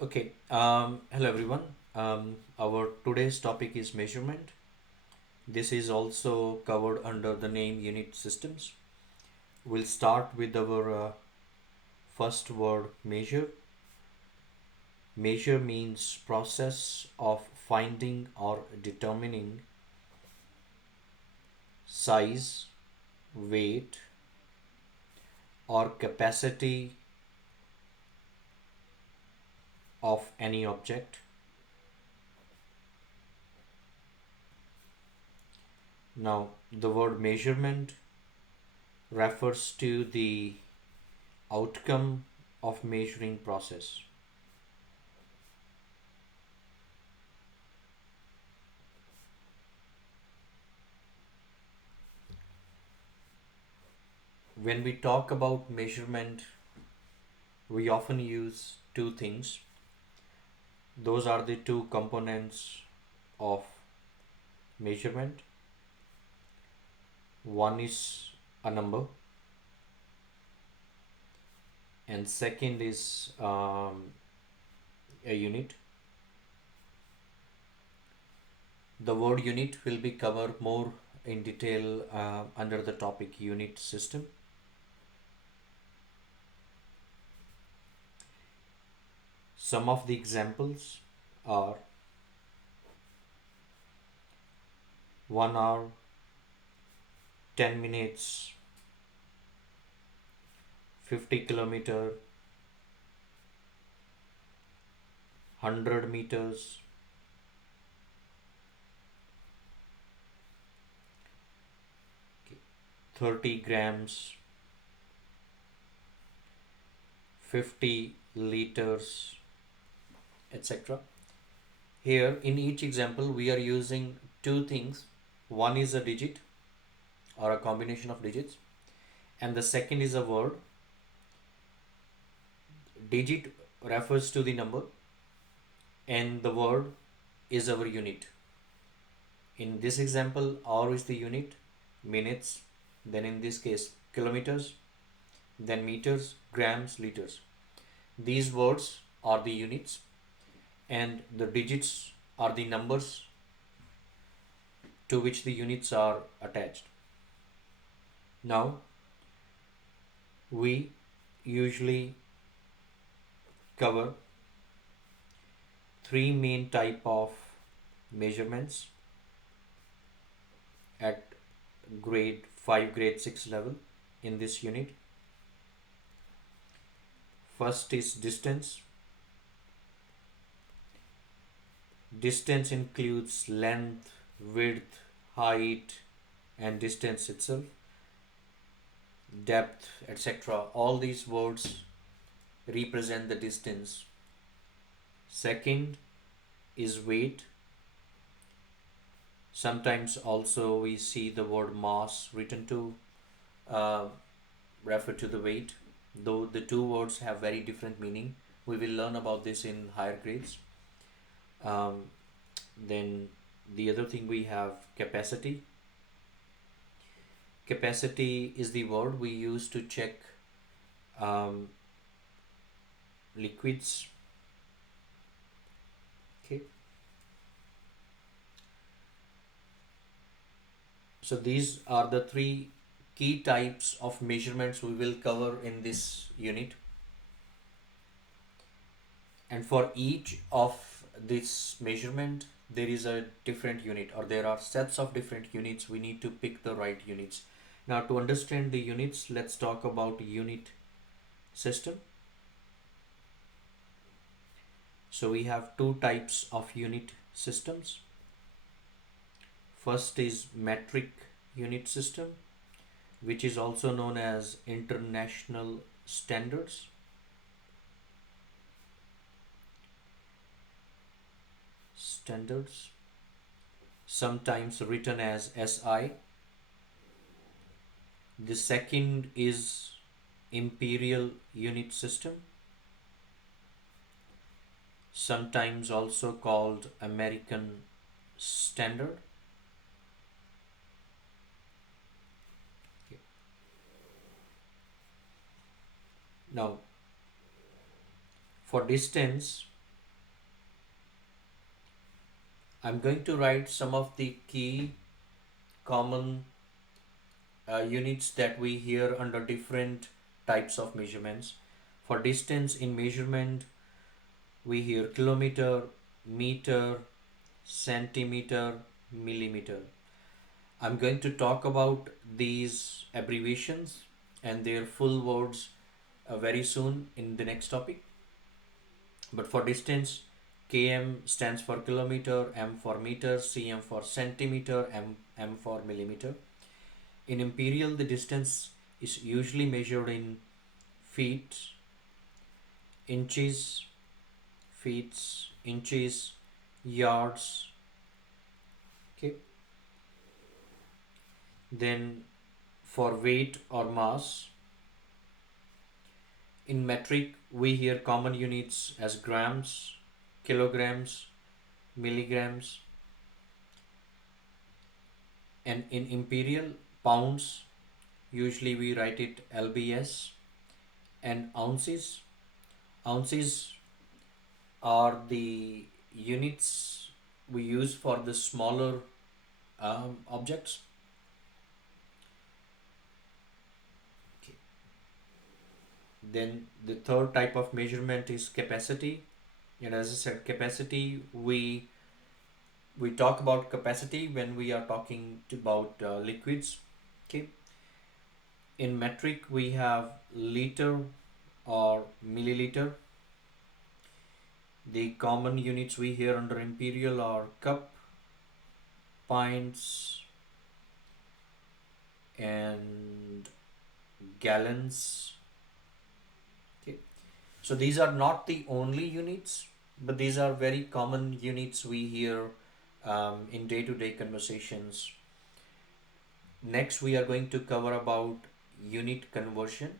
Okay. Hello everyone. Our today's topic is measurement. This is also covered under the name unit systems. We'll start with our first word measure. Measure means process of finding or determining size, weight, or capacity of any object. Now, the word measurement refers to the outcome of measuring process. When we talk about measurement, we often use two things. Those are the two components of measurement. One is a number, and second is a unit. The word unit will be covered more in detail under the topic unit system. Some of the examples are 1 hour, 10 minutes, 50 kilometer, 100 meters, 30 grams, 50 liters, etc. Here in each example we are using two things. One is a digit or a combination of digits, and the second is a word. Digit refers to the number and the word is our unit. In this example, hour is the unit, minutes, then in this case kilometers, then meters, grams, liters. These words are the units and the digits are the numbers to which the units are attached. Now, we usually cover three main type of measurements at grade 5, grade 6 level in this unit. First is distance. Distance includes length, width, height, and distance itself, depth, etc. All these words represent the distance. Second is weight. Sometimes also we see the word mass written to uh, refer to the weight, though the two words have very different meaning. We will learn about this in higher grades. Um, then the other thing we have capacity. Capacity is the word we use to check um, liquids. Okay. So these are the three key types of measurements we will cover in this unit. And for each of this measurement, there is a different unit, or there are sets of different units. We need to pick the right units. Now, to understand the units, let's talk about unit system. So we have two types of unit systems. First is metric unit system, which is also known as international standards. Standards, sometimes written as SI. The second is imperial unit system, sometimes also called American standard. Okay. Now, for distance, I'm going to write some of the key common units that we hear under different types of measurements. For distance in measurement, we hear kilometer, meter, centimeter, millimeter. I'm going to talk about these abbreviations and their full words very soon in the next topic. But for distance, km stands for kilometer, m for meter, cm for centimeter, m for millimeter. In imperial, the distance is usually measured in feet, inches, feet, inches, yards. Okay. Then for weight or mass, in metric, we hear common units as grams, kilograms, milligrams, and in imperial, pounds, usually we write it lbs, and ounces. Ounces are the units we use for the smaller objects. Okay. Then the third type of measurement is capacity. And as I said, capacity, we talk about capacity when we are talking about liquids. Okay. In metric, we have liter or milliliter. The common units we hear under imperial are cup, pints, and gallons. Okay. So these are not the only units, but these are very common units we hear in day-to-day conversations. Next, we are going to cover about unit conversion.